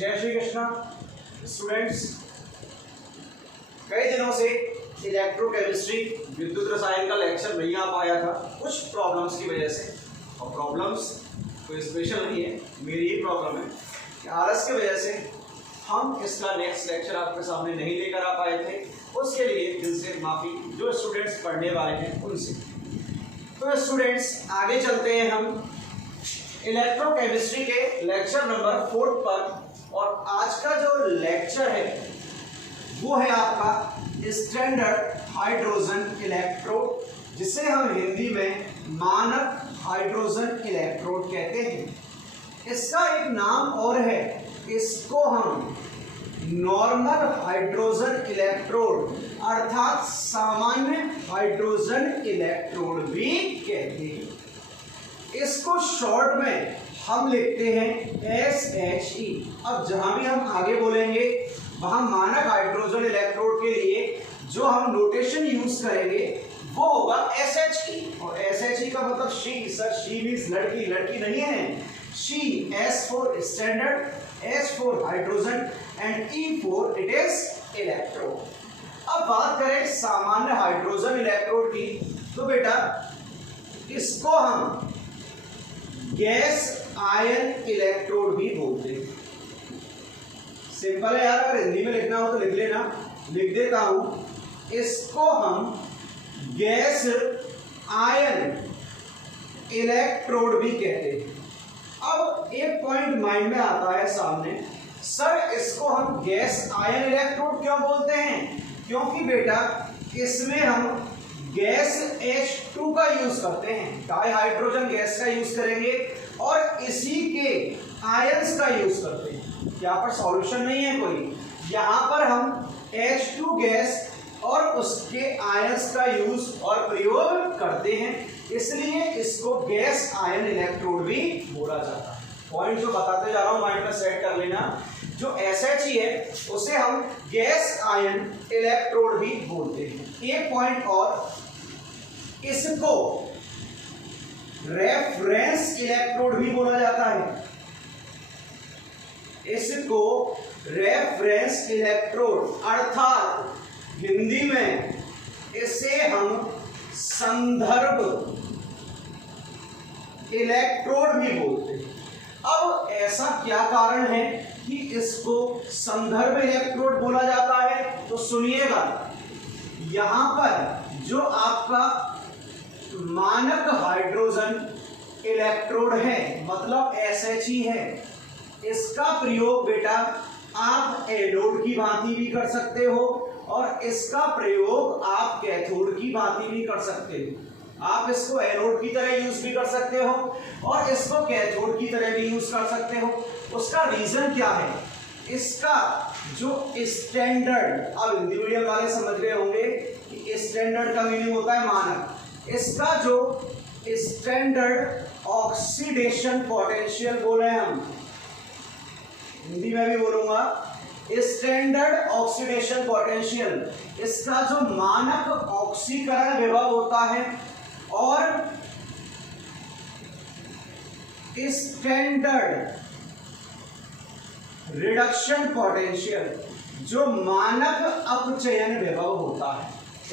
जय श्री कृष्णा स्टूडेंट्स। कई दिनों से इलेक्ट्रोकेमिस्ट्री विद्युत रसायन का लेक्चर नहीं आ पाया था कुछ प्रॉब्लम्स की वजह से। और प्रॉब्लम्स कोई स्पेशल नहीं है, मेरी ही प्रॉब्लम है कि आलस की वजह से हम इसका नेक्स्ट लेक्चर आपके सामने नहीं लेकर आ पाए थे। उसके लिए दिल से माफ़ी जो स्टूडेंट्स पढ़ने वाले हैं उनसे। तो स्टूडेंट्स आगे चलते हैं हम इलेक्ट्रोकेमिस्ट्री के लेक्चर नंबर 4 पर। और आज का जो लेक्चर है वो है आपका स्टैंडर्ड हाइड्रोजन इलेक्ट्रोड, जिसे हम हिंदी में मानक हाइड्रोजन इलेक्ट्रोड कहते हैं। इसका एक नाम और है, इसको हम नॉर्मल हाइड्रोजन इलेक्ट्रोड अर्थात सामान्य हाइड्रोजन इलेक्ट्रोड भी कहते हैं। इसको शॉर्ट में हम लिखते हैं SHE। अब जहां भी हम आगे बोलेंगे वहां मानक हाइड्रोजन इलेक्ट्रोड के लिए जो हम नोटेशन यूज करेंगे वो होगा SHE। और SHE का मतलब शी, सर शी मीन्स लड़की, लड़की नहीं है। She, S for standard, H for hydrogen and E for it is electrode. अब बात करें सामान्य हाइड्रोजन इलेक्ट्रोड की, तो बेटा इसको हम गैस आयन इलेक्ट्रोड भी बोलते हैं। सिंपल है यार, अगर हिंदी में लिखना हो तो लिख लेना, लिख देता हूं। इसको हम गैस आयन इलेक्ट्रोड भी कहते हैं। अब एक पॉइंट माइंड में आता है सामने, सर इसको हम गैस आयन इलेक्ट्रोड क्यों बोलते हैं? क्योंकि बेटा इसमें हम गैस H2 का यूज करते हैं, डाई हाइड्रोजन गैस का यूज करेंगे और इसी के आयंस का यूज करते हैं। यहाँ पर सॉल्यूशन नहीं है कोई, यहाँ पर हम H2 गैस और उसके आयंस का यूज और प्रयोग करते हैं, इसलिए इसको गैस आयन इलेक्ट्रोड भी बोला जाता है। पॉइंट जो बताते जा रहा हूं माइंड में सेट कर लेना। जो SHE है उसे हम गैस आयन इलेक्ट्रोड भी बोलते हैं। एक पॉइंट और, इसको रेफरेंस इलेक्ट्रोड भी बोला जाता है। इसको रेफरेंस इलेक्ट्रोड अर्थात हिंदी में इसे हम संदर्भ इलेक्ट्रोड भी बोलते हैं। अब ऐसा क्या कारण है कि इसको संदर्भ इलेक्ट्रोड बोला जाता है? तो सुनिएगा, यहां पर जो आपका मानक हाइड्रोजन इलेक्ट्रोड है मतलब SHE है, इसका प्रयोग बेटा आप एनोड की भांति भी कर सकते हो और इसका प्रयोग आप कैथोड की भांति भी कर सकते हो। आप इसको एनोड की तरह यूज भी कर सकते हो और इसको कैथोड की तरह भी यूज कर सकते हो। उसका रीजन क्या है? इसका जो स्टैंडर्ड, अब हिंदी मीडियम वाले समझ रहे होंगे कि स्टैंडर्ड का मीनिंग होता है मानक। इसका जो स्टैंडर्ड ऑक्सीडेशन पोटेंशियल बोले हम, हिंदी में भी बोलूंगा स्टैंडर्ड ऑक्सीडेशन पोटेंशियल, इसका जो मानक ऑक्सीकरण विभव होता है और स्टैंडर्ड रिडक्शन पोटेंशियल जो मानक अपचयन विभव होता है,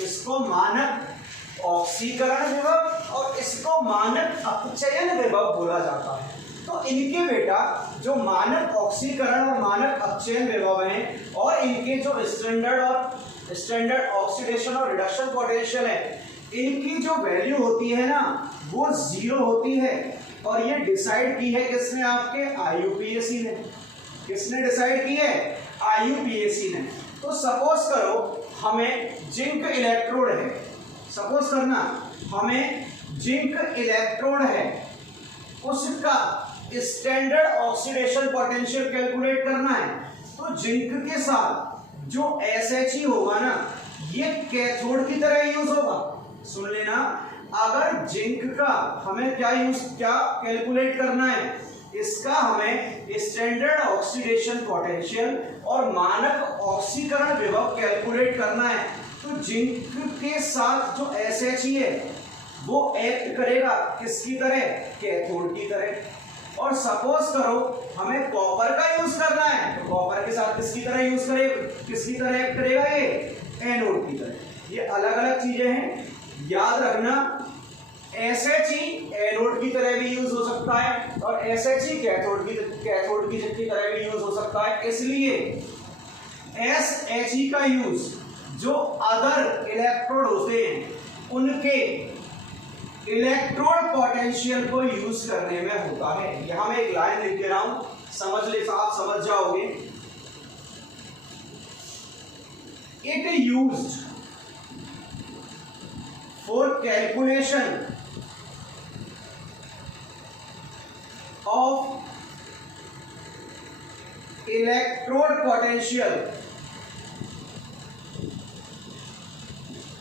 इसको मानक ऑक्सीकरण विभव और इसको मानक अपचयन विभव बोला जाता है। तो इनके बेटा जो मानक ऑक्सीकरण और मानक अपचयन विभव हैं और इनके जो स्टैंडर्ड ऑक्सीडेशन और रिडक्शन पोटेंशियल है, इनकी जो वैल्यू होती है ना वो 0 होती है। और ये डिसाइड की है किसने? आपके IUPAC ने। किसने डिसाइड की है? IUPAC ने। तो सपोज करो हमें जिंक इलेक्ट्रोड है, सपोज करना हमें जिंक इलेक्ट्रोड है, उसका स्टैंडर्ड ऑक्सीडेशन पोटेंशियल कैलकुलेट करना है। तो जिंक के साथ जो SHE होगा ना ये कैथोड की तरह यूज होगा। सुन लेना, अगर जिंक का हमें क्या कैलकुलेट करना है, इसका हमें स्टैंडर्ड ऑक्सीडेशन पोटेंशियल और मानक ऑक्सीकरण विभव कैलकुलेट करना है। तो जिंक के साथ जो SHE है वो एक्ट करेगा किसकी तरह? कैथोड की तरह। और सपोज करो हमें कॉपर का यूज करना है, तो कॉपर के साथ किसकी तरह यूज किसकी तरह एक्ट करेगा, ये एनोड की तरह। ये अलग अलग चीजें हैं, याद रखना। SHE एनोड की तरह भी यूज हो सकता है और SHE कैथोड की तरह भी यूज हो सकता है। इसलिए SHE का यूज जो अदर इलेक्ट्रोड होते हैं उनके इलेक्ट्रोड पोटेंशियल को यूज करने में होता है। यहां मैं एक लाइन लिख दे रहा हूं, समझ ले, आप समझ जाओगे। It used for calculation of electrode potential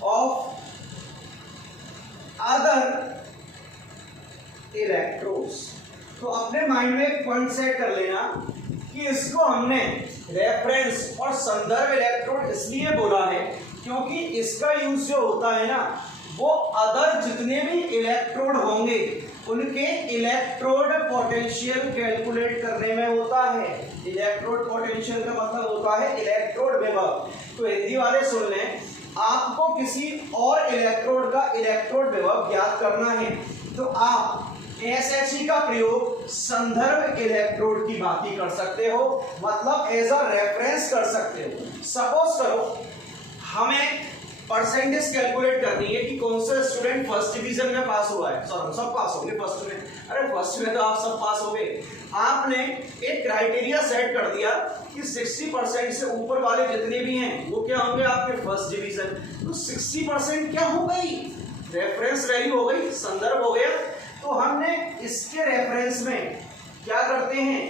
of other electrodes. तो अपने माइंड में एक पॉइंट सेट कर लेना कि इसको हमने रेफरेंस और संदर्भ इलेक्ट्रोड इसलिए बोला है क्योंकि इसका यूज जो होता है ना वो अदर जितने भी इलेक्ट्रोड होंगे उनके इलेक्ट्रोड पोटेंशियल कैलकुलेट करने में होता है। इलेक्ट्रोड पोटेंशियल का मतलब होता है इलेक्ट्रोड विभव। तो हिंदी वाले सुन लें, आपको किसी और इलेक्ट्रोड का इलेक्ट्रोड विभव ज्ञात करना है तो आप SHE का प्रयोग संदर्भ इलेक्ट्रोड की बात ही कर सकते हो, मतलब एज अ रेफरेंस कर सकते हो। सपोज करो हमें परसेंटेज कैलकुलेट करनी है कि कौन सा स्टूडेंट फर्स्ट डिवीजन में पास हुआ है। सर हम सब पास होंगे फर्स्ट में, अरे फर्स्ट में तो आप सब पास हो गए। आपने एक क्राइटेरिया सेट कर दिया कि 60% से ऊपर वाले जितने भी हैं वो क्या होंगे, आपके फर्स्ट डिवीजन। तो 60% क्या हो गई, रेफरेंस वैल्यू हो गई, संदर्भ हो गया। तो हमने इसके रेफरेंस में क्या करते हैं,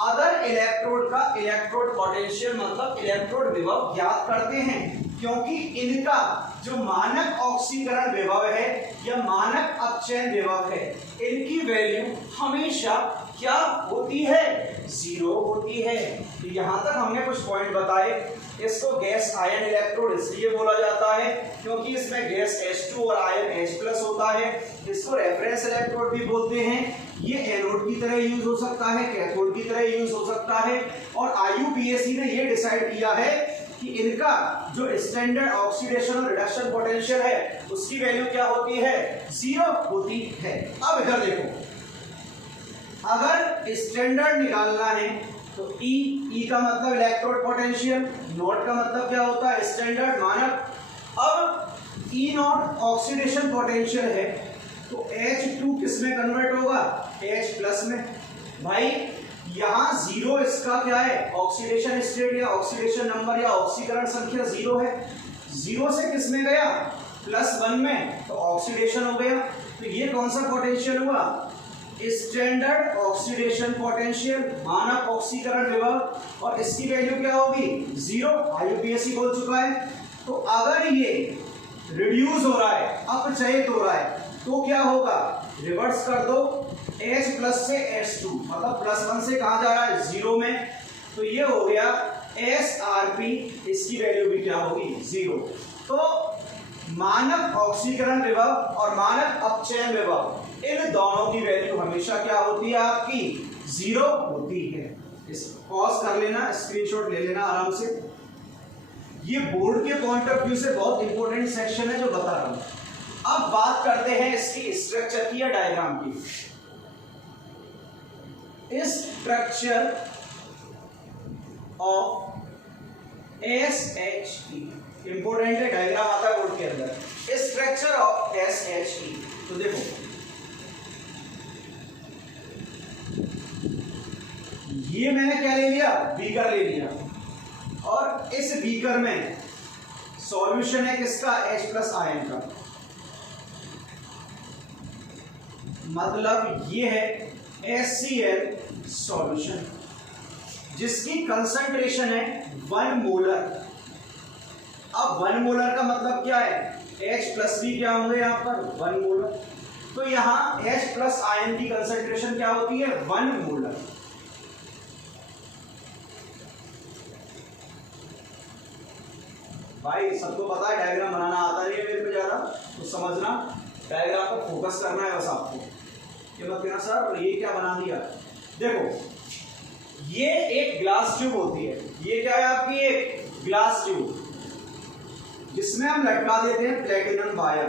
अदर इलेक्ट्रोड का इलेक्ट्रोड पोटेंशियल मतलब इलेक्ट्रोड विभव ज्ञात करते हैं, क्योंकि इनका जो मानक ऑक्सीकरण विभव है या मानक अपचयन विभव है इनकी वैल्यू हमेशा क्या होती है, 0 होती है। तो यहां तक हमने कुछ पॉइंट बताए। इसको गैस आयन इलेक्ट्रोड इसलिए बोला जाता है क्योंकि इसमें गैस H2 और आयन H+ होता है। इसको रेफरेंस इलेक्ट्रोड भी बोलते हैं। ये एनोड की तरह यूज हो सकता है, कैथोड की तरह यूज हो सकता है। और IUPAC ने ये डिसाइड किया है कि इनका जो स्टैंडर्ड ऑक्सीडेशन और रिडक्शन पोटेंशियल है उसकी वैल्यू क्या होती है, 0 होती है। अब इधर देखो, अगर स्टैंडर्ड निकालना है तो E का मतलब इलेक्ट्रोड पोटेंशियल, नॉट का मतलब क्या होता है, स्टैंडर्ड मानक। अब E नॉट ऑक्सीडेशन पोटेंशियल है तो H2 किस में कन्वर्ट होगा, H+ में। भाई यहां 0 इसका क्या है, ऑक्सीडेशन स्टेट या ऑक्सीडेशन नंबर या ऑक्सीकरण संख्या 0 है। 0 से किस में गया, +1 में, तो ऑक्सीडेशन हो गया। तो ये कौन सा पोटेंशियल हुआ, स्टैंडर्ड ऑक्सीडेशन पोटेंशियल, मानक ऑक्सीकरण विभव। और इसकी वैल्यू क्या होगी, 0। IUPAC बोल चुका है। तो अगर ये रिड्यूस हो रहा है, अपचयित हो रहा है, तो क्या होगा, रिवर्स कर दो, H+ से H2 मतलब +1 से कहां जा रहा है, 0 में। तो ये हो गया SRP, इसकी वैल्यू भी क्या होगी, 0। तो मानक ऑक्सीकरण विभव और मानक अपचयन विभव इन दोनों की वैल्यू हमेशा क्या होती है, आपकी 0 होती है। इस पॉज कर लेना, स्क्रीनशॉट ले लेना आराम से। ये बोर्ड के पॉइंट ऑफ व्यू से बहुत इंपॉर्टेंट सेक्शन है जो बता रहा हूं। अब बात करते हैं इसकी स्ट्रक्चर की या डायग्राम की। स्ट्रक्चर ऑफ SHE इंपॉर्टेंट है, डायग्राम आता है बोर्ड के अंदर। स्ट्रक्चर ऑफ SHE, तो देखो ये मैंने क्या ले लिया, बीकर ले लिया, और इस बीकर में सॉल्यूशन है किसका, H+ आयन का। मतलब ये है HCl सॉल्यूशन जिसकी कंसंट्रेशन है 1 मोलर। अब 1 मोलर का मतलब क्या है, H+ भी क्या होंगे यहाँ पर, 1 मोलर। तो यहाँ H+ आयन की कंसंट्रेशन क्या होती है, 1 मोलर। भाई सबको पता है डायग्राम बनाना आता नहीं है मेरे को ज्यादा, तो समझना डायग्राम पर फोकस करना है बस आपको। ये मत कहना सर ये क्या बना दिया, देखो ये एक ग्लास ट्यूब होती है, ये क्या है आपकी एक ग्लास ट्यूब, जिसमें हम लटका देते हैं प्लेटिनम वायर।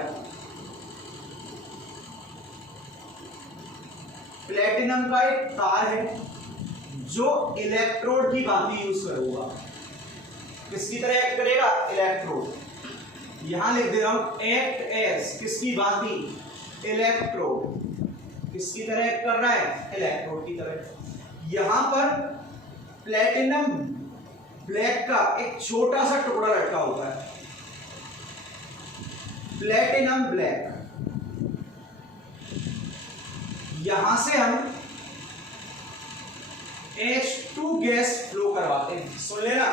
प्लेटिनम का एक तार है जो इलेक्ट्रोड की भांति यूज करूंगा, किसकी तरह एक्ट करेगा, इलेक्ट्रोड। यहां लिख दे रहा हूं एक्ट एज, किसकी भांति, इलेक्ट्रोड। किसकी तरह एक्ट कर रहा है, इलेक्ट्रोड की तरह। यहां पर प्लेटिनम ब्लैक का एक छोटा सा टुकड़ा लटका होता है, प्लेटिनम ब्लैक। यहां से हम H2 गैस फ्लो करवाते हैं, सुन लेना,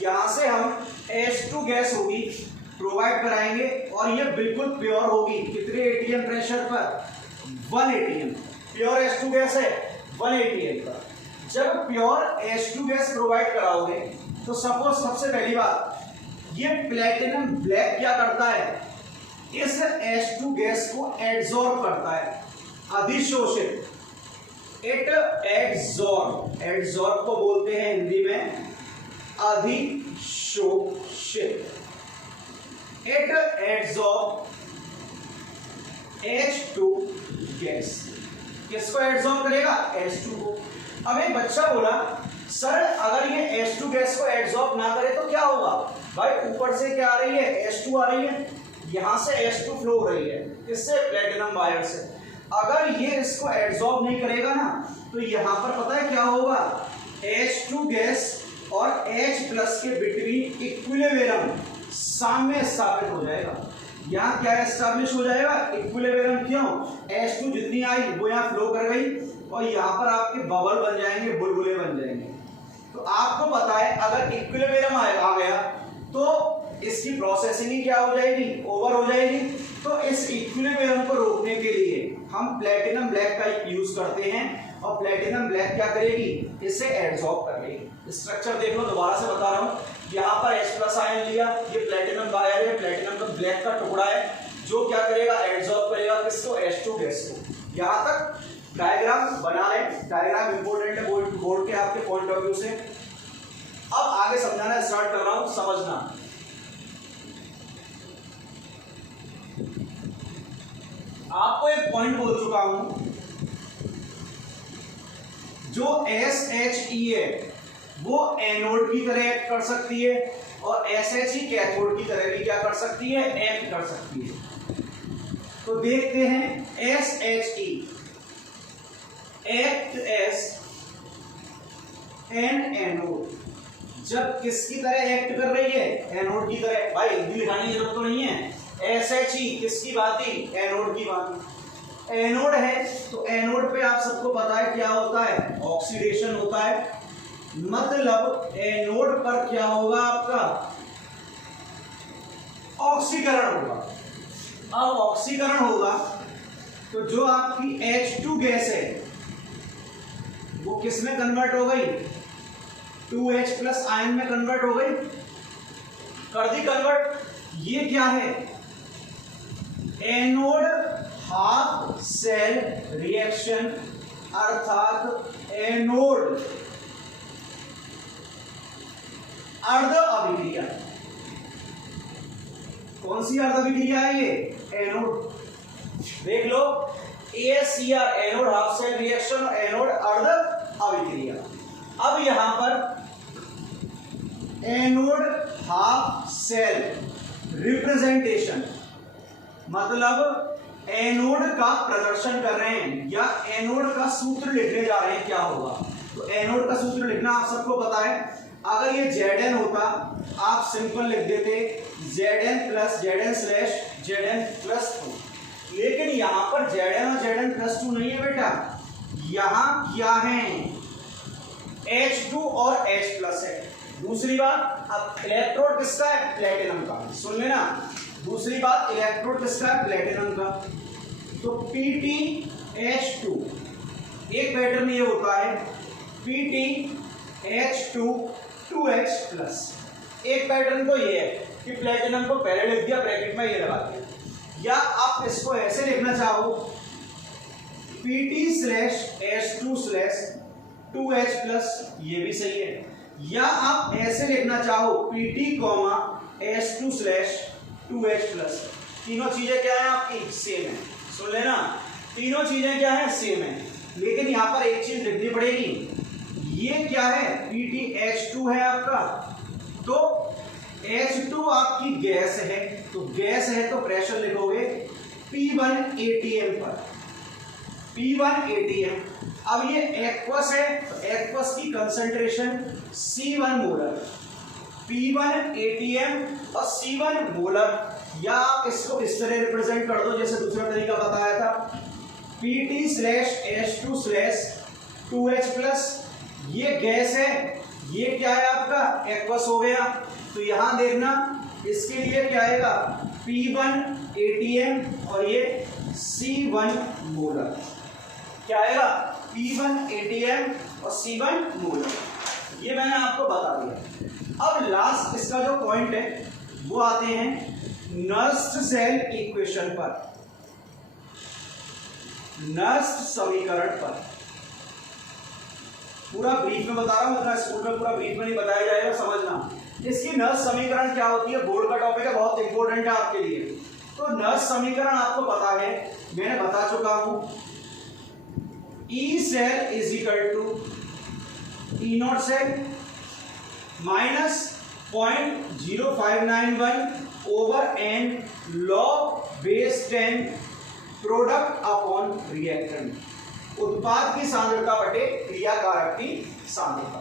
यहां से हम H2 गैस होगी प्रोवाइड कराएंगे और ये बिल्कुल प्योर होगी। कितने एटीएम प्रेशर पर, 1 एटीएम। प्योर H2 गैस है 1 एटीएम पर। जब प्योर H2 गैस प्रोवाइड कराओगे तो सपोज सबसे पहली बात, ये प्लेटिनम ब्लैक क्या करता है, इस H2 गैस को एड्सॉर्ब करता है, अधिशोषित। इट एड्सॉर्ब, एड्सॉर्ब को बोलते हैं हिंदी में अधिशोषित। It adsorb H2 gas. किसको एड्सॉर्ब करेगा, H2 को। अब एक बच्चा बोला सर अगर ये H2 गैस को एड्सॉर्ब ना करे तो क्या होगा, भाई ऊपर से क्या आ रही है, H2 आ रही है, यहां से H2 फ्लो हो रही है, किससे, प्लेटिनम वायर से। अगर ये इसको एड्सॉर्ब नहीं करेगा ना तो यहां पर पता है क्या होगा, H2 गैस और H प्लस के बिटवीन इक्विलिब्रियम साम्य स्थापित हो जाएगा। यहाँ क्या एस्टैब्लिश हो जाएगा, इक्विलिब्रियम। क्यों, H2 जितनी आई वो यहाँ फ्लो कर गई और यहाँ पर आपके बबल बन जाएंगे, बुलबुले बन जाएंगे। तो आपको पता है अगर इक्विलिब्रियम आ गया तो इसकी प्रोसेसिंग ही क्या हो जाएगी, ओवर हो जाएगी। तो इस इक्विलिब्रियम को रोकने के लिए हम प्लेटिनम ब्लैक का यूज करते हैं और प्लेटिनम ब्लैक क्या करेगी, इसे एड्सॉर्ब कर लेगी। स्ट्रक्चर देख लो, दोबारा से बता रहा हूं, यहाँ पर H प्लस आयन लिया, ये प्लेटिनम वायर है, प्लेटिनम का ब्लैक का टुकड़ा है जो क्या करेगा, एड्सॉर्ब करेगा किसको, H2 गैस को। यहाँ तक डायग्राम बना लें, डायग्राम इंपॉर्टेंट है बोर्ड के आपके पॉइंट ऑफ व्यू से। अब आगे समझाना स्टार्ट कर रहा हूं, समझना। आपको एक पॉइंट बोल चुका हूं, जो SHE है वो एनोड की तरह एक्ट कर सकती है और SHE कैथोड की तरह भी क्या कर सकती है, एक्ट कर सकती है। तो देखते हैं SHE act as an anode. जब किसकी तरह एक्ट कर रही है, एनोड की तरह। भाई हिंदी लिखाने की जरूरत तो नहीं है। SHE किसकी भांति, एनोड की भांति। एनोड है तो एनोड पे आप सबको पता है क्या होता है, ऑक्सीडेशन होता है। मतलब एनोड पर क्या होगा आपका, ऑक्सीकरण होगा। अब ऑक्सीकरण होगा तो जो आपकी H2 गैस है वो किस में कन्वर्ट हो गई, 2H प्लस आयन में कन्वर्ट हो गई, कर दी कन्वर्ट। ये क्या है, एनोड हाफ सेल रिएक्शन, अर्थात एनोड अर्ध अभिक्रिया। कौन सी अर्ध अभिक्रिया है ये, एनोड। देख लो, ACR anode half cell reaction और एनोड अर्ध अभिक्रिया। अब यहां पर एनोड हाफ सेल रिप्रेजेंटेशन, मतलब एनोड का प्रदर्शन कर रहे हैं या एनोड का सूत्र लिखने जा रहे हैं, क्या होगा। तो एनोड का सूत्र लिखना आप सबको पता है। अगर ये Zn होता आप सिंपल लिख देते Zn plus Zn slash Zn plus 2, लेकिन यहां पर Zn और Zn प्लस 2 नहीं है बेटा, यहां क्या है, H2 और H प्लस है। दूसरी बात, अब इलेक्ट्रोड किसका है, प्लेटिनम का, सुन लेना। दूसरी बात, इलेक्ट्रोड किसका है, प्लेटिनम का। तो PtH2, एक पैटर्न ये होता है PtH2 2H प्लस। एक पैटर्न तो ये है कि प्लेटिनम को पहले लिख दिया, ब्रैकेट में ये लगा दिया, या आप इसको ऐसे लिखना चाहो PT/H2/ 2H प्लस, ये भी सही है। या आप ऐसे लिखना चाहो PT comma H2 slash 2H plus. तीनों चीजें क्या है आपकी? सेम है। सुन लेना, तीनों चीजें क्या है? सेम है। लेकिन यहां पर एक चीज लिखनी पड़ेगी। ये क्या है? PTH2 है आपका, तो H2 आपकी गैस है, तो गैस है तो प्रेशर लिखोगे P1 ATM पर, P1 ATM। अब ये एक्वस है तो एक्वस की concentration C1 molar, P1 ATM और C1 मोलर। या आप इसको इस तरह रिप्रेजेंट कर दो जैसे दूसरा तरीका बताया था, PT slash H2 slash 2H plus. ये गैस है, ये क्या है आपका? एक्वस हो गया। तो यहां देखना, इसके लिए क्या आएगा? P1 ATM और ये C1 मोलर। क्या आएगा? P1 ATM और C1 मोलर। ये मैंने आपको बता दिया। अब लास्ट इसका जो पॉइंट है वो आते हैं नर्स्ट सेल इक्वेशन पर, नर्स्ट समीकरण पर। पूरा ब्रीफ में बता रहा हूं, मतलब स्कूल में पूरा ब्रीफ में नहीं बताया जाएगा, समझना। इसकी नर्स समीकरण क्या होती है? बोर्ड का टॉपिक है, बहुत इंपॉर्टेंट है आपके लिए। तो नर्स समीकरण आपको पता है, मैंने बता चुका हूं। E cell is equal to E naught cell minus 0.0591 over n log base 10 product upon reactant. उत्पाद की सांद्रता बटे क्रियाकारक की सांद्रता।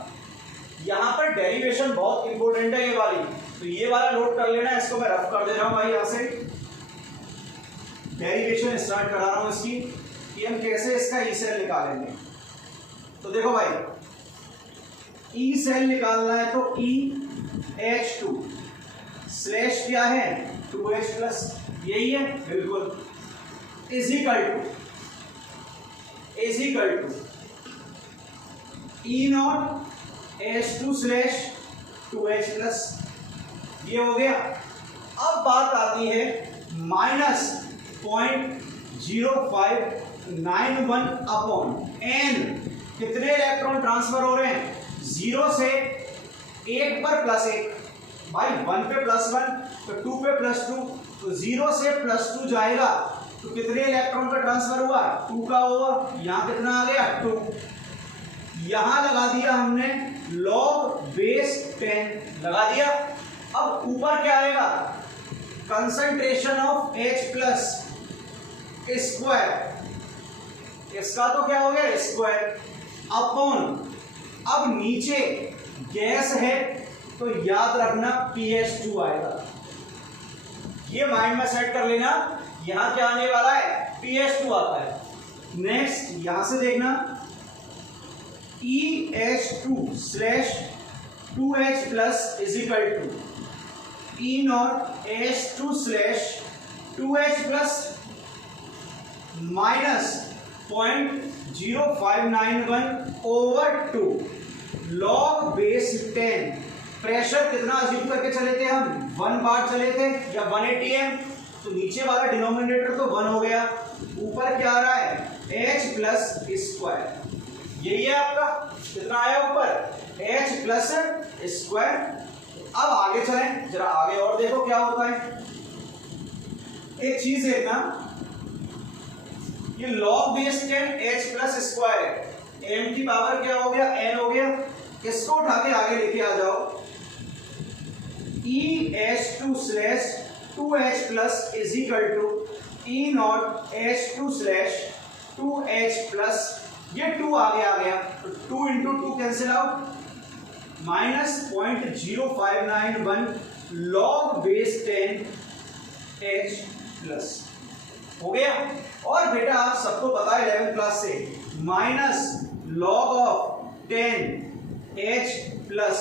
यहां पर डेरिवेशन बहुत इंपॉर्टेंट है ये वाली, तो ये वाला नोट कर लेना। इसको मैं रफ कर दे रहा हूं भाई, यहां से डेरिवेशन स्टार्ट करा रहा हूं इसकी कि हम कैसे इसका ई सेल निकालेंगे। तो देखो भाई, ई सेल निकालना है तो EH2 स्लैश क्या है? 2H प्लस, यही है बिल्कुल, is equal to E naught H2 slash 2H plus, ये हो गया। अब बात आती है माइनस 0.0591 अपॉन n। कितने इलेक्ट्रॉन ट्रांसफर हो रहे हैं? 0 से 1 पर प्लस 1, भाई 1 पे प्लस 1 तो 2 पे प्लस 2, तो 0 से प्लस 2 जाएगा तो कितने इलेक्ट्रॉन का ट्रांसफर हुआ? 2 का हुआ। यहां कितना आ गया? 2। यहां लगा दिया हमने log बेस 10 लगा दिया। अब ऊपर क्या आएगा? Concentration of H plus square, इसका तो क्या हो गया? स्क्वायर अपॉन, अब नीचे गैस है तो याद रखना PH2 आएगा। ये माइंड में सेट कर लेना, यहां क्या आने वाला है? PH2 आता है। नेक्स्ट यहां से देखना, EH2 slash 2H plus is equal to E naught H2 slash 2H plus minus 0.0591 over 2 log base 10। Pressure कितना अज्यूम करके चले थे हम? 1 बार चले थे या 1 ATM, तो नीचे वाला डिनोमिनेटर तो 1 हो गया, ऊपर क्या आ रहा है? H plus square. यही है आपका, कितना आया ऊपर? H plus square. अब आगे चलें, जरा आगे और देखो क्या होता है। एक चीज देखना, ये log base 10 H plus square, m की पावर क्या हो गया? n हो गया। इसको उठा के आगे लेके आ जाओ, EH2 slash 2H plus is equal to E naught H2 slash 2H plus, ये 2 आगे आ गया तो 2 into 2 cancel out, minus 0.0591 log base 10 H plus हो गया। और बेटा आप सबको पता है 11th क्लास से, minus log of 10 H plus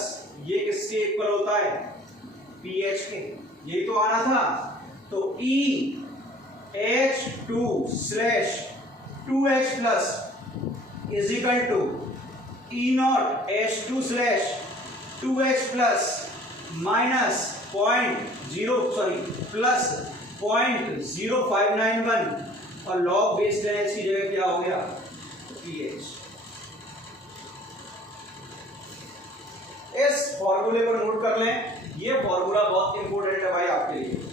ये किसके इक्वल होता है? PH के, यही तो आना था। तो EH2 slash 2H plus is equal to E naught H2 slash 2H plus minus plus 0.0591 और log बेस 10 की जगह क्या हो गया? PH। इस फॉर्मूले को नोट कर लें, ये फॉर्मूला बहुत इंपॉर्टेंट है भाई आपके लिए।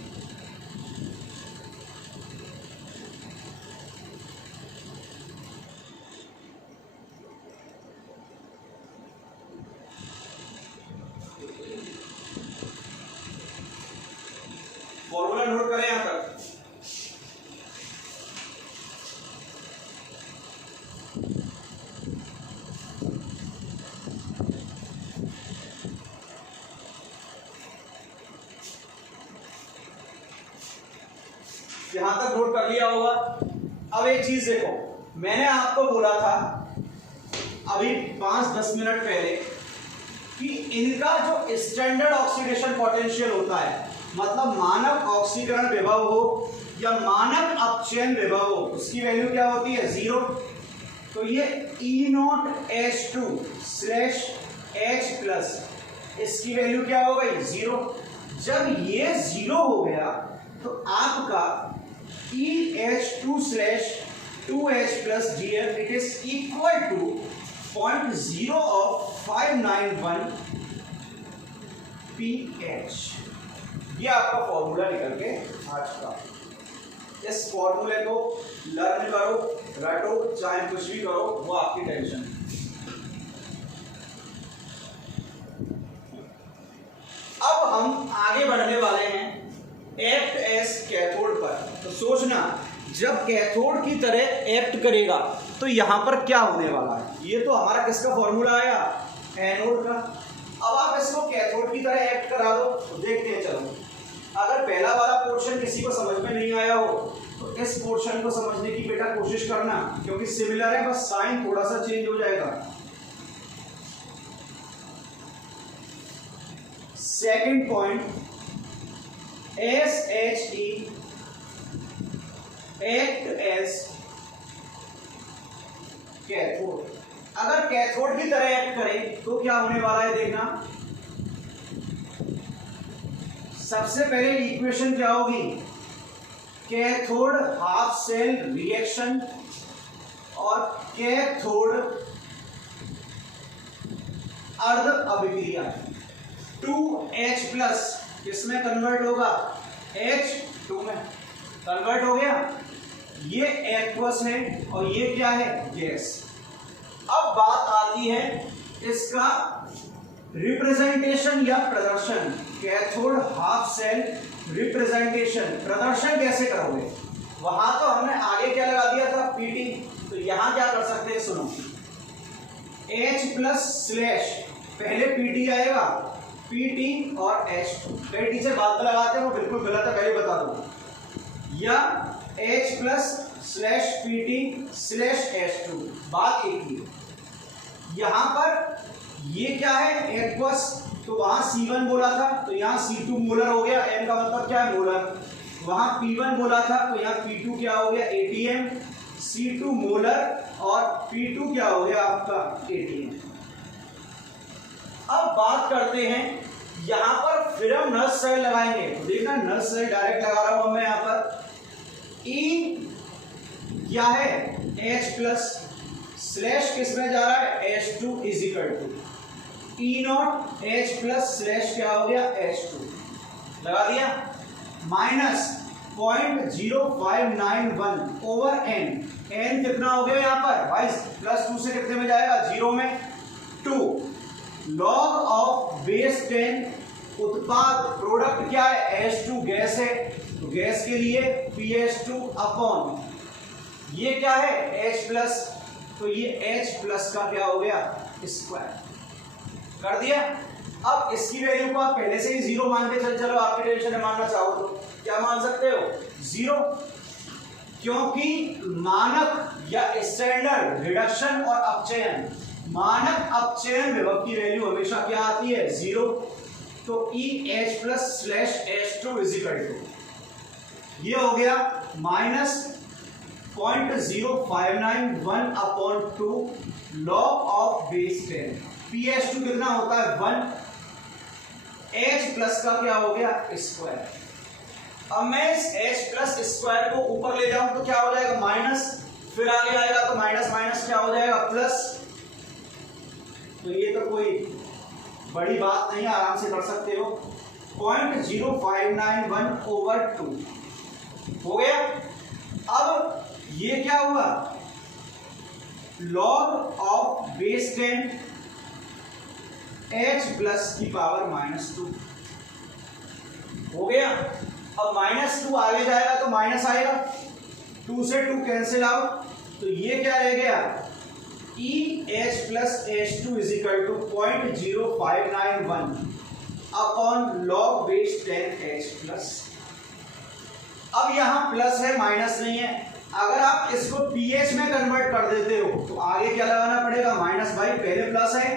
फॉर्मूला नोट करें यहां तक। यहां तक नोट कर लिया होगा। अब एक चीज देखो, मैंने आपको बोला था अभी 5-10 मिनट पहले कि इनका जो स्टैंडर्ड ऑक्सीडेशन पोटेंशियल होता है, मतलब मानक ऑक्सीकरण विभव हो या मानक अपचयन विभव हो, उसकी वैल्यू क्या होती है? 0। तो ये E0H2/H+, इसकी वैल्यू क्या हो गई? 0। जब ये 0 हो गया तो आपका EH2/2H+Gl it is equal to 0.0591 pH। ये आपका फॉर्मूला निकल के आज का। इस फॉर्मूले को लर्न करो, रटो, चाहे कुछ भी करो, वो आपकी टेंशन है। अब हम आगे बढ़ने वाले हैं एक्ट एज कैथोड पर। तो सोचना, जब कैथोड की तरह एक्ट करेगा तो यहां पर क्या होने वाला है? ये तो हमारा किसका फॉर्मूला आया? एनोड का। अब आप इसको कैथोड की तरह एक्ट करा दो तो देखते हैं। चलो, अगर पहला वाला पोर्शन किसी को समझ में नहीं आया हो तो इस पोर्शन को समझने की बेटा कोशिश करना, क्योंकि सिमिलर है, बस साइन थोड़ा सा चेंज हो जाएगा। Second point, SHE act as cathode. अगर कैथोड की तरह एक्ट करे तो क्या होने वाला है देखना। सबसे पहले इक्वेशन क्या होगी? कैथोड हाफ सेल रिएक्शन और कैथोड अर्ध अभिक्रिया। 2H+ किसमें कन्वर्ट होगा? H2 में कन्वर्ट हो गया। ये एक्वस है और ये क्या है? गैस। अब बात आती है इसका रिप्रेजेंटेशन या प्रदर्शन। कैथोड हाफ सेल रिप्रेजेंटेशन, प्रदर्शन कैसे करोगे? वहां तो हमने आगे क्या लगा दिया था? PT। तो यहां क्या कर सकते हैं? सुनो, H+/ पहले PT आएगा, PT और H2। कई टीचर बाद में लगाते हैं, वो बिल्कुल गलत है, पहले बता दो। या H+/PT/H2, बात एक ही। यहां पर ये क्या है? एक्वस। तो वहां C1 बोला था तो यहाँ C2 मोलर हो गया। M का मतलब क्या है? मोलर। वहां P1 बोला था तो यहाँ P2 क्या हो गया? ATM। C2 मोलर और P2 क्या हो गया आपका? ATM। अब बात करते हैं, यहां पर फिर हम नर्स सेल लगाएंगे। देखना, नर्स सेल डायरेक्ट लगा रहा हूं मैं यहां पर। E क्या है? H+/ किस में जा रहा है? H2 = E0H+/ क्या हो गया? H2 लगा दिया, माइनस 0.0591/n। n कितना हो गया यहाँ पर भाई? +2 से कितने में जाएगा? 0 में। 2 log ऑफ बेस 10 उत्पाद प्रोडक्ट क्या है? H2 गैस है, तो गैस के लिए PH2 अपॉन ये क्या है? H+, तो ये H+ का क्या हो गया? स्क्वायर कर दिया। अब इसकी वैल्यू को आप पहले से ही 0 मान के चलो, आपकी टेंशन है, मानना चाहो तो क्या मान सकते हो? 0, क्योंकि मानक या स्टैंडर्ड रिडक्शन और अपचयन, मानक अपचयन विभव की वैल्यू हमेशा क्या आती है? 0। तो EH+/H2 ये हो गया -0.0591/2 log ऑफ बेस 10। PH2 कितना होता है? 1। H+ का क्या हो गया? स्क्वायर। अब मैं इस H+ स्क्वायर को ऊपर ले जाऊं तो क्या हो जाएगा? माइनस, फिर आगे आएगा तो माइनस माइनस क्या हो जाएगा? प्लस। तो ये तो कोई बड़ी बात नहीं, आराम से कर सकते हो। 0.0591/2 हो गया। अब ये क्या हुआ, log of base 10 h plus की पावर -2 हो गया। अब -2 आगे जाएगा तो माइनस आएगा, 2 से 2 कैंसिल आउट, तो ये क्या रह गया, EH plus H2 is equal to 0.0591 upon log base 10 H plus. अब यहां प्लस है, माइनस नहीं है। अगर आप इसको pH में कन्वर्ट कर देते हो तो आगे क्या लगाना पड़ेगा, माइनस, भाई पहले प्लस है,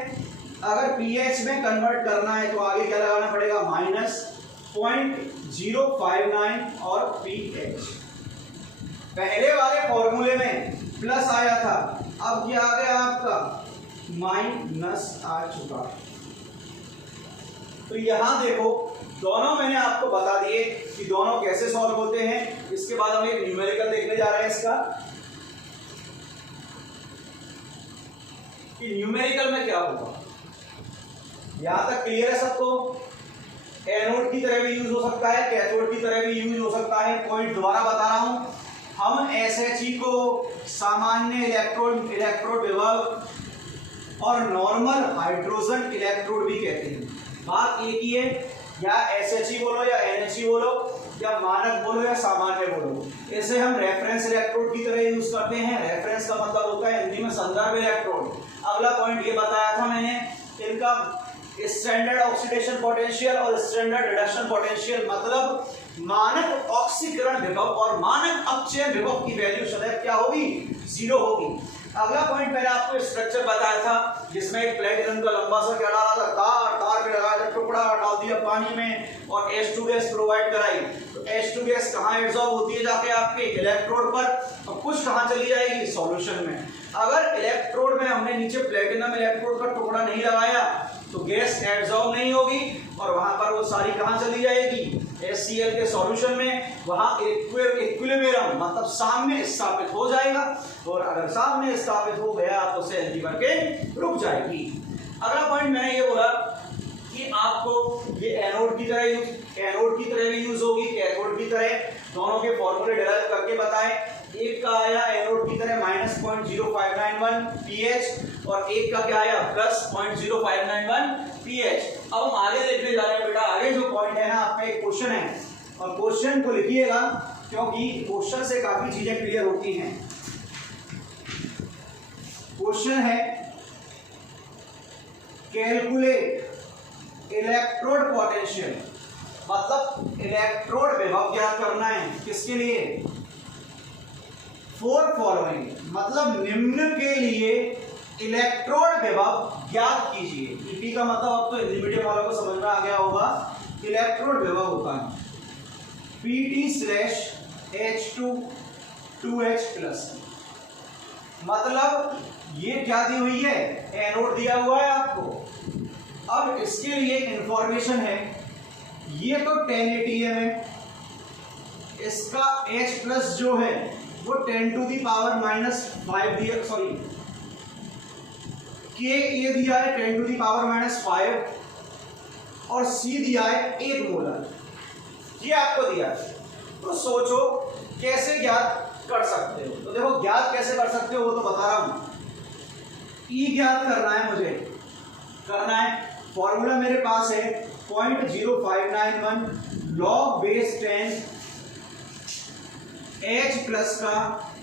अगर pH में कन्वर्ट करना है तो आगे क्या लगाना पड़ेगा, -0.059 और pH। पहले वाले फॉर्मूले में प्लस आया था, अब क्या आ गया आपका, माइनस आ चुका। तो यहां देखो, दोनों मैंने आपको बता दिए कि दोनों कैसे सॉल्व होते हैं। इसके बाद हम एक न्यूमेरिकल देखने जा रहे हैं इसका, कि न्यूमेरिकल में क्या होगा। यहां तक क्लियर है सबको? एनोड की तरह भी यूज हो सकता है, कैथोड की तरह भी यूज हो सकता है। पॉइंट दोबारा बता रहा हूं, हम SHE को सामान्य इलेक्ट्रोड विभव और नॉर्मल हाइड्रोजन इलेक्ट्रोड भी कहते हैं। बात एक ही है, या SHE बोलो या NHE बोलो या मानक बोलो या सामान्य बोलो, इसे हम रेफरेंस इलेक्ट्रोड की तरह यूज करते हैं। रेफरेंस का मतलब होता है हिंदी में संदर्भ इलेक्ट्रोड। अगला पॉइंट ये बताया था मैंने, इनका स्टैंडर्ड ऑक्सीडेशन पोटेंशियल और स्टैंडर्ड रिडक्शन पोटेंशियल, मतलब मानक ऑक्सीकरण विभव और मानक अपचयन विभव की वैल्यू सदैव क्या होगी, 0 होगी। अगला पॉइंट मैंने आपको स्ट्रक्चर बताया था, जिसमें एक प्लेटिनम का लंबा सा क्या डाला था, तार पे लगाया था, टुकड़ा डाल दिया पानी में और H2 गैस प्रोवाइड कराई। तो H2 गैस कहाँ एब्जॉर्ब होती है, जाके आपके इलेक्ट्रोड पर, और कुछ कहाँ चली जाएगी, सॉल्यूशन में। अगर इलेक्ट्रोड में हमने नीचे प्लेटिनम इलेक्ट्रोड का टुकड़ा नहीं लगाया तो गैस एब्जॉर्ब नहीं होगी और वहां पर वो सारी कहाँ चली जाएगी, HCl के सॉल्यूशन में। वहां इक्विलिब्रियम मतलब साम्य स्थापित हो जाएगा, और अगर साम्य स्थापित हो गया तो सेल जीवन के रुक जाएगी। अगला पॉइंट मैंने ये बोला कि आपको ये एनोड की तरह भी यूज होगी, कैथोड की तरह। दोनों के फॉर्मूले डिराइव करके बताएं। एक का आया एनोड की तरह -0.0591 pH और एक का क्या आया +0.0591 pH। अब हम आगे देखने जा रहे हैं बेटा। आगे जो पॉइंट है ना, आपका एक क्वेश्चन है और क्वेश्चन को लिखिएगा, क्योंकि क्वेश्चन से काफी चीजें क्लियर होती हैं। क्वेश्चन है, कैलकुलेट इलेक्ट्रोड पोटेंशियल, मतलब इलेक्ट्रोड विभव ज्ञात करना है। किसके लिए, फॉर फॉलोइंग, मतलब निम्न के लिए इलेक्ट्रोड विभव ज्ञात कीजिए। ईपी का मतलब अब तो हिंदी मीडियम वालों को समझ में आ गया होगा, इलेक्ट्रोड विभव होता है Pt/H2 2H+। मतलब ये क्या दी हुई है, एनोड दिया हुआ है आपको। अब इसके लिए इंफॉर्मेशन है, ये तो 10 ATM है, इसका H+ जो है वो 10⁻⁻⁵ दिया, सॉरी Ka दिया है 10⁻⁵ और C दिया है 1 मोलर, ये आपको दिया है। तो सोचो कैसे ज्ञात कर सकते हो। तो देखो ज्ञात कैसे कर सकते हो वो तो बता रहा हूं। E ज्ञात करना है मुझे, करना है, फॉर्मूला मेरे पास है 0.0591 log बेस 10 H+ का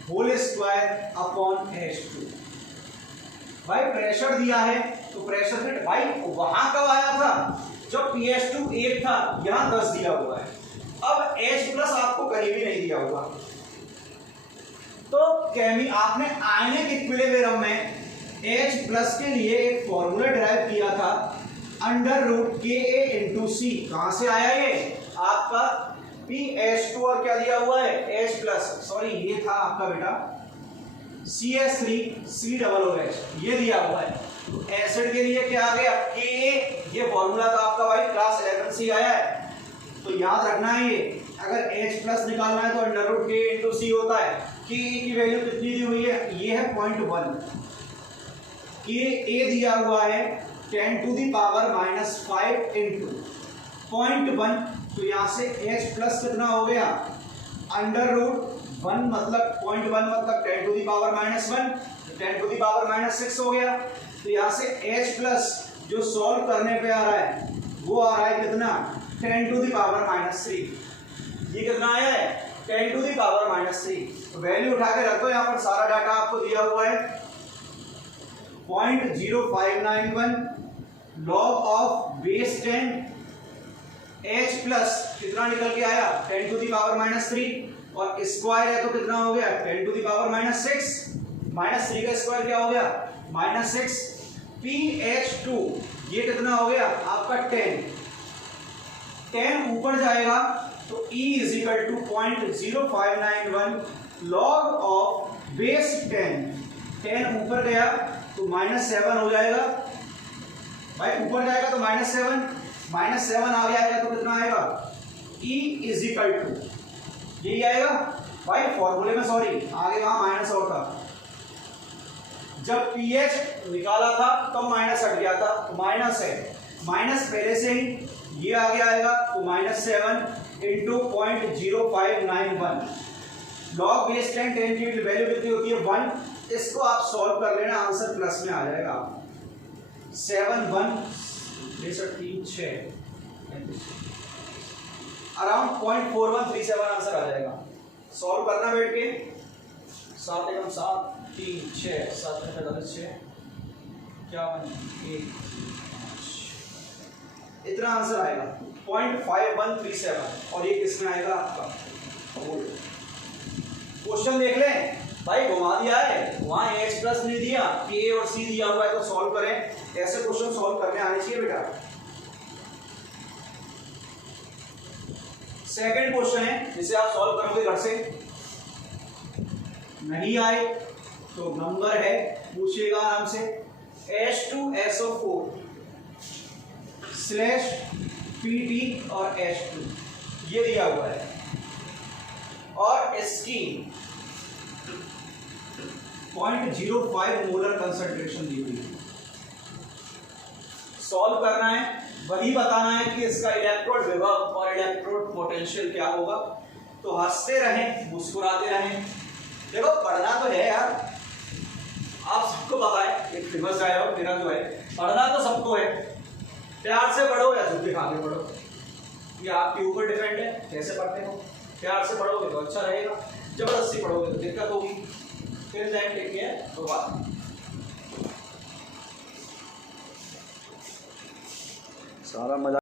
होल स्क्वायर अपॉन H2। भाई प्रेशर दिया है तो प्रेशर रेट भाई वहां कब आया था, जब pH2 1 था, यहां 10 दिया हुआ है। अब H+ आपको कहीं भी नहीं दिया हुआ। तो आपने आयनिक इक्विलिब्रियम में H+ के लिए एक फॉर्मूला डिराइव किया था, √Ka/C। कहां से आया ये, आपका pH2 और क्या दिया हुआ है H+, सॉरी ये था आपका बेटा CH3COOH, ये दिया हुआ है। एसिड के लिए क्या आ गया Ka, ये फॉर्मूला था आपका भाई क्लास 11 से आया है, तो याद रखना है ये। अगर H+ निकालना है तो √Ka/C होता है। Ka की वैल्यू कितनी दी हुई है, ये है 0.1। Ka दिया हुआ है 10⁻⁻5 इंटू 0.1, तो यहाँ से h प्लस कितना हो गया √1, मतलब 0.1 मतलब 10⁻⁻1, 10⁻�6 हो गया। तो यहाँ से h प्लस जो सॉल्व करने पे आ रहा है वो आ रहा है कितना 10⁻⁻3। ये कितना आया है 10⁻⁻3। तो वैल्यू उठा के रखो, यहाँ पर सारा डाटा आपको दिया हुआ है। 0.0591 log of base 10 h plus कितना निकल के आया 10⁻⁻3 और स्क्वायर है तो कितना हो गया 10⁻⁻6, -3 का स्क्वायर क्या हो गया -6। pH2 ये कितना हो गया आपका 10 ऊपर जाएगा तो E = 0.0591 log ऑफ बेस 10 ऊपर गया तो -7 हो जाएगा भाई, ऊपर जाएगा तो -7 आगे आएगा तो कितना आएगा E = यही आएगा भाई फॉर्मूले में, सॉरी आगे वहां माइनस और था, जब pH निकाला था तब माइनस हट गया था, तो माइनस है, माइनस पहले से ही ये आगे आएगा तो -7 इंटू 0.0591 लॉग बेस 10 की वैल्यू कितनी होती है 1। इसको आप सॉल्व कर लेना, आंसर प्लस में आ जाएगा 7 1 3 6 अराउंड 0.4137 आंसर आ जाएगा। सॉल्व करना बैठ के 7 एकम 7 3 6 7 6 क्या 1 इतना आंसर आएगा 0.5137। और ये किसमें आएगा आपका क्वेश्चन देख लें भाई, घुमा दिया है, वहां H प्लस नहीं दिया, K और C दिया हुआ है, तो सॉल्व करें। ऐसे क्वेश्चन सॉल्व करने आने चाहिए बेटा। सेकंड क्वेश्चन है जिसे आप सॉल्व करोगे घर से, नहीं आए तो नंबर है पूछेगा आराम से H2SO4 /PT और H2 ये दिया हुआ है और इसकी 0.05 मोलर कंसंट्रेशन दी हुई है। सॉल्व करना है, वही बताना है कि इसका इलेक्ट्रोड विभव और इलेक्ट्रोड पोटेंशियल क्या होगा। तो हंसते रहें, मुस्कुराते रहें। देखो पढ़ना तो है यार, आप सबको पता है, एक फेमस डायलॉग मेरा जो है, पढ़ना तो सबको है, प्यार से पढ़ो या झूठे खा के पढ़ो, ये आपके ऊपर डिपेंड है कैसे पढ़ते हो। प्यार से पढ़ोगे तो अच्छा रहेगा, जबरदस्ती पढ़ोगे तो दिक्कत होगी। फिर ध्यान रखिए तो बात सारा मजा